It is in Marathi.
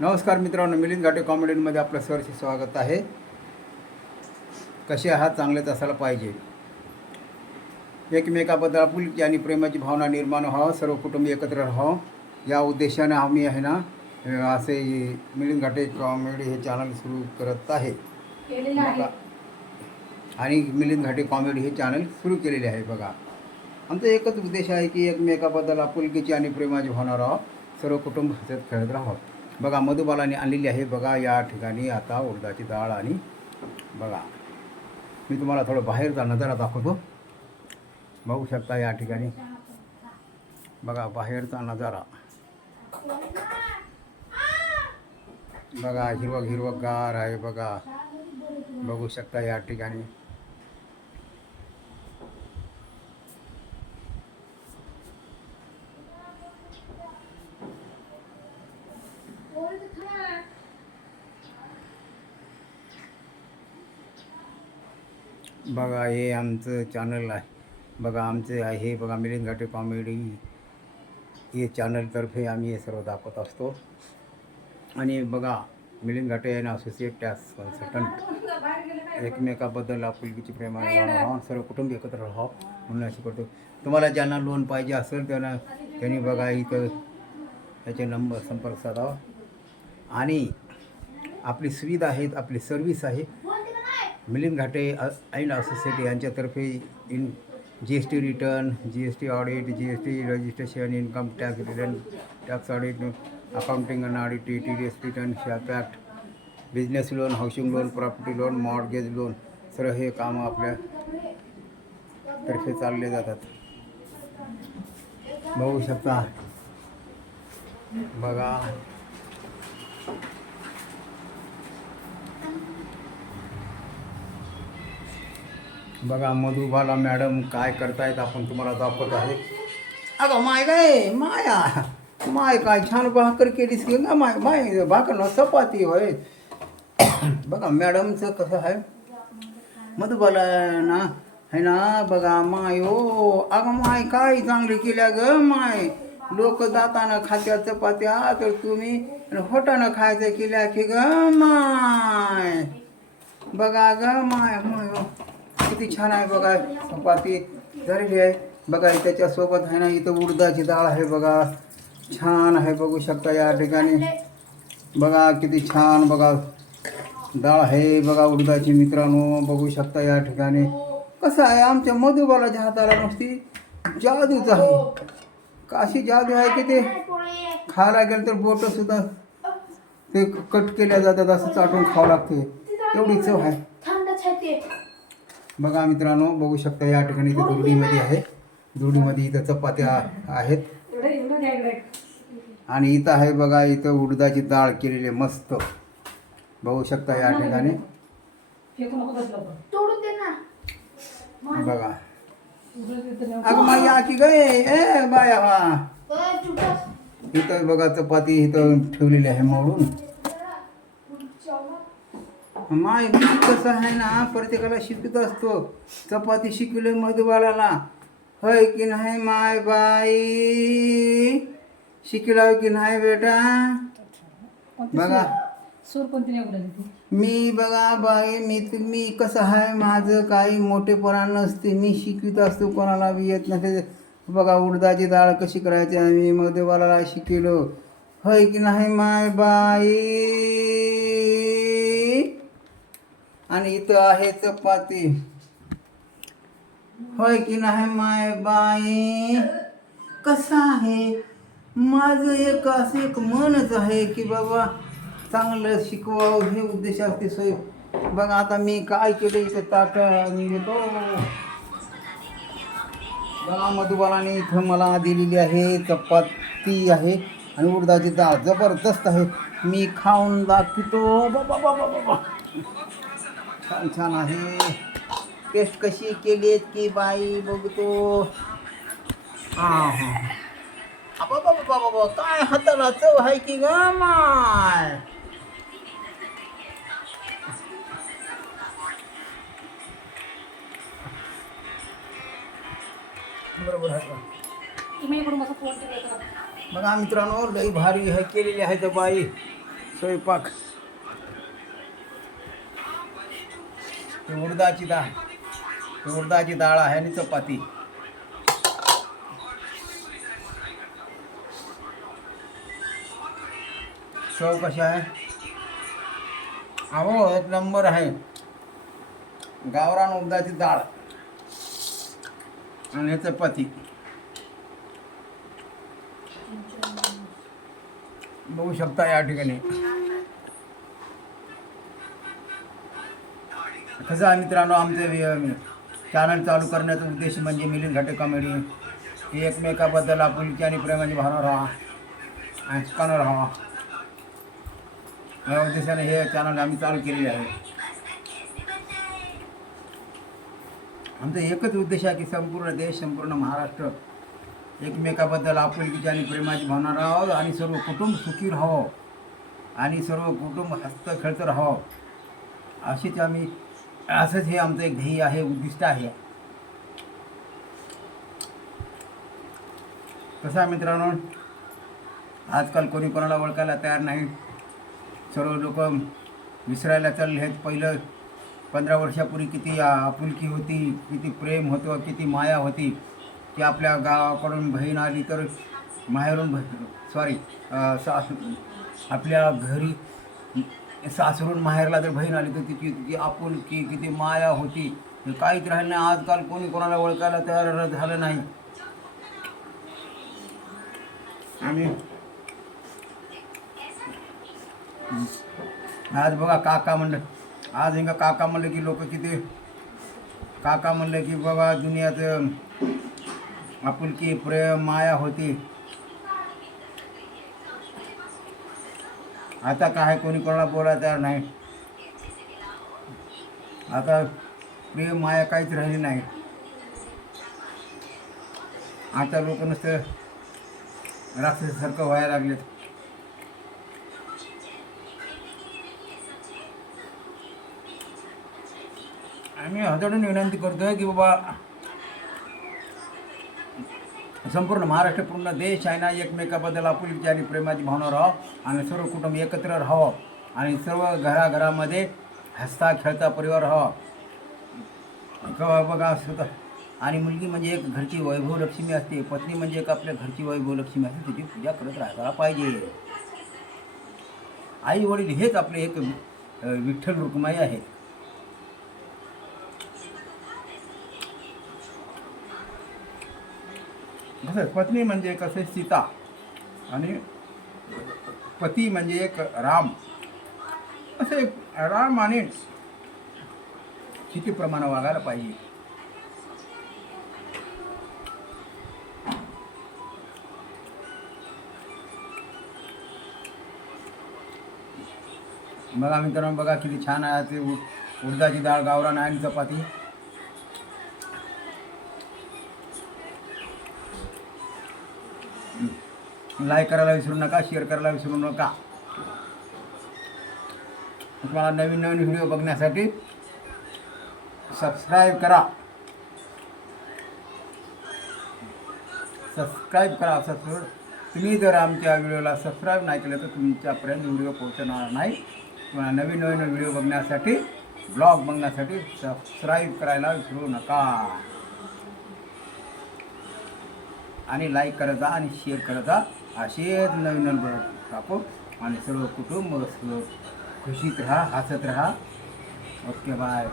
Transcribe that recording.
नमस्कार मित्रांनो मिलिंद घाटे कॉमेडीमध्ये आपलं सहर्ष स्वागत आहे. कसे आहात? चांगलेच असायला पाहिजे. एकमेकाबद्दल आपुलकी आणि प्रेमाची भावना निर्माण व्हावं सर्व कुटुंब एकत्र राहावं या उद्देशाने आम्ही आहे ना असे मिलिंद घाटे कॉमेडी हे चॅनल सुरू करत आहे. आणि मिलिंद घाटे कॉमेडी हे चॅनल सुरू केलेले आहे बघा. आमचा एकच उद्देश आहे की एकमेकाबद्दल आपुलकीची आणि प्रेमाची भावना राहावं सर्व कुटुंब हसत खेळत राहावं. बघा मधुबालाने आणलेली आहे. बघा या ठिकाणी आता उडदाची डाळ आणि बघा. मी तुम्हाला थोडं बाहेरचा नजारा दाखवतो. बघू शकता या ठिकाणी. बघा बाहेरचा नजारा. बघा हिरवं हिरवगार आहे बघा. बघू शकता या ठिकाणी. बघा हे आमचं चॅनल आहे. बघा आमचे आहे बघा मिलिंद घाटे कॉमेडी हे चॅनलतर्फे आम्ही हे सर्व दाखवत असतो. आणि बघा मिलिंद घाटे आणि असोसिएट टॅक्स कन्सल्टंट एकमेकाबद्दल आपुलकीची प्रेमाने सर्व कुटुंब एकत्र राहावं म्हणून अशी करतो. तुम्हाला ज्यांना लोन पाहिजे असेल त्यांना त्यांनी बघा इथं त्याचे नंबर संपर्क साधावा आणि आपली सुविधा आहेत आपली सर्विस आहे. मिलिंद घाटे अँड असोसिएटी यांच्यातर्फे in G S T return G S T audit G S T registration income tax return tax audit accounting and audit T T S return shop act business loan housing loan property loan mortgage loan सर्व हे कामं आपल्या तर्फे चालले जातात. बघू शकता. बघा. बघा मधुबाला मॅडम काय करतायत आपण तुम्हाला दाखवत आहे. अगं माय काय माया माय काय छान भाकर केलीस की ना माय माय भाकर ना चपाती होय. बघा मॅडमचं कसं आहे. मधुबाला ना है ना बघा माय ओ अगं माय काय चांगली केल्या ग माय. लोक जाताना खात्या चपात्या तर तुम्ही होटानं खायचं केल्या की ग माय. बघा ग माय हो. किती छान आहे बघा चपाती झालेली आहे. बघा त्याच्यासोबत आहे ना इथं उडदाची डाळ आहे बघा. छान आहे बघू शकता या ठिकाणी. बघा किती छान बघा. डाळ आहे बघा उडदाची मित्रांनो बघू शकता या ठिकाणी. कसं आहे आमच्या मधुबालाच्या हाताला नुसती जादूच आहे. काशी जादू आहे की ते? खायला गेलं तर बोटं सुद्धा ते कट केल्या जातात असं चाटून खावं लागते. एवढी चव आहे. बघा मित्रांनो बघू शकता या ठिकाणी इथे दुर्डीमध्ये आहे. दुर्डीमध्ये इथं चपात्या आहेत. आणि इथं आहे बघा इथं उडदाची डाळ केलेली मस्त. बघू शकता या ठिकाणी. तोडून दे ना. बघा. अगं माई या की गय ए बाया वा इथं बघा चपाती इथं ठेवलेली आहे मोडून माय कसं आहे ना प्रत्येकाला शिकत असतो. चपाती शिकवले मधुबाळाला. होय की नाही माय बाई? शिकलाव की नाही बेटा? बघा. सूर कोणती मी बघा बाई मी तुम्ही कसं आहे माझं काही मोठेपणा नसते. मी शिकवित असतो कोणाला बी येत नसते. बघा उडदाची डाळ कशी करायची? आम्ही मग देवाला शिकलो होय की नाही माय बाई? आणि इथं आहे चपाती. होय की नाही माय बाई? कसं आहे? माझं एक असं एक मनच आहे की बाबा चांगलं शिकवावं हे उद्देश असते सोय. बघा आता मी काय केलं इथं ताट मी घेतो बघा मधुबालाने इथं मला दिलेली आहे चपाती आहे आणि उडदाची डाळ. जबरदस्त आहे. मी खाऊन दाखवतो. बाबा बाबा बाबा छान छान आहे. टेस्ट कशी केली की बाई बघतो. हां हां बाबा बाबा बाबा काय हाताला चव आहे की ग माय? बरोबर आहे का? तुम्ही इकडून माझा फोन केला बघा मित्रांनो लई भारी आहे केलेली आहे तर बाई. स्वयंपाक. ही उडदाची डाळ. ही उडदाची डाळ आहे आणि चपाती. चव कशी आहे? अहो एक नंबर आहे. गावरान उडदाची डाळ. आणि हे चपाती बघू शकता या ठिकाणी. कसं आहे मित्रांनो आमचे चॅनल चालू करण्याचा उद्देश म्हणजे मिलिंद घाटे कॉमेडी की एकमेकाबद्दल आपुलकी आणि प्रेमाची भावना राहा. आणि शिकवणं राहा. या उद्देशाने हे चॅनल आम्ही चालू केलेले आहे. आमचा एकच उद्देश आहे की संपूर्ण देश संपूर्ण महाराष्ट्र एकमेकाबद्दल आपुलकीची आणि प्रेमाची भावना राहावं आणि सर्व कुटुंब सुखी राहावं आणि सर्व कुटुंब हस्त खेळतं राहावं. अशीच आम्ही असंच हे आमचं एक ध्येय आहे उद्दिष्ट आहे. कसं आहे मित्रांनो? आजकाल कोणी कोणाला ओळखायला तयार नाही. सर्व लोक विसरायला चालले आहेत. पहिलं पंधरा वर्षापूर्वी किती आपुलकी होती किती प्रेम होतं किती माया होती की आपल्या गावाकडून बहीण आली तर माहेरून सॉरी सासू आपल्या घरी सासरून माहेरला जर बहीण आली तर तिची किती आपुलकी किती माया होती. काहीच राहिलं नाही. आजकाल कोणी कोणाला ओळखायला तयार झालं नाही. आणि आज बघा काका म्हणलं आज हिंगा काका म्हणलं की लोक किती काका म्हणलं की बाबा दुनियात आपुलकी प्रेम माया होती. आता काय कोणी कोणाला बोलायला तयार नाही. आता प्रेम माया काहीच राहिली नाही. आता लोक नुसतं राक्षसासारखं व्हायला लागलेत. मी हाताडून विनंती करतोय की बाबा संपूर्ण महाराष्ट्र पूर्ण देश आहे ना एकमेकाबद्दल आपुलकी आणि प्रेमाची भावना राहावं आणि सर्व कुटुंब एकत्र राहावं आणि सर्व घराघरामध्ये हसता खेळता परिवार राहावा. बघा स्वतः आणि मुलगी म्हणजे एक घरची वैभव लक्ष्मी असते पत्नी म्हणजे एक आपल्या घरची वैभव लक्ष्मी असते तिची पूजा करत राहायला पाहिजे. आई वडील हेच आपले एक विठ्ठल रुक्माई आहेत. कसं पत्नी म्हणजे कसं सीता आणि पती म्हणजे एक राम. असे राम आणि प्रमाण वागायला पाहिजे. बघा मित्रांनो बघा किती छान आहे ते उडदाची डाळ गावरान आहे आणि चपाती. लाईक करायला विसरू नका शेअर करायला विसरू नका. तुम्हाला नवीन नवीन व्हिडिओ बघण्यासाठी सबस्क्राईब करा. सबस्क्राईब करा. सबस्क्राईब तुम्ही जर आमच्या व्हिडिओला सबस्क्राईब नाही केलं तर तुमच्यापर्यंत व्हिडिओ पोहोचणार नाही. तुम्हाला नवीन नवीन व्हिडिओ बघण्यासाठी ब्लॉग बघण्यासाठी सबस्क्राईब करायला विसरू नका. आणि लाईक करत जा आणि शेअर करत जा. असेच नवीन नंबर टाकू आणि सर्व कुटुंब खुशीत राहा हसत राहा. Okay bye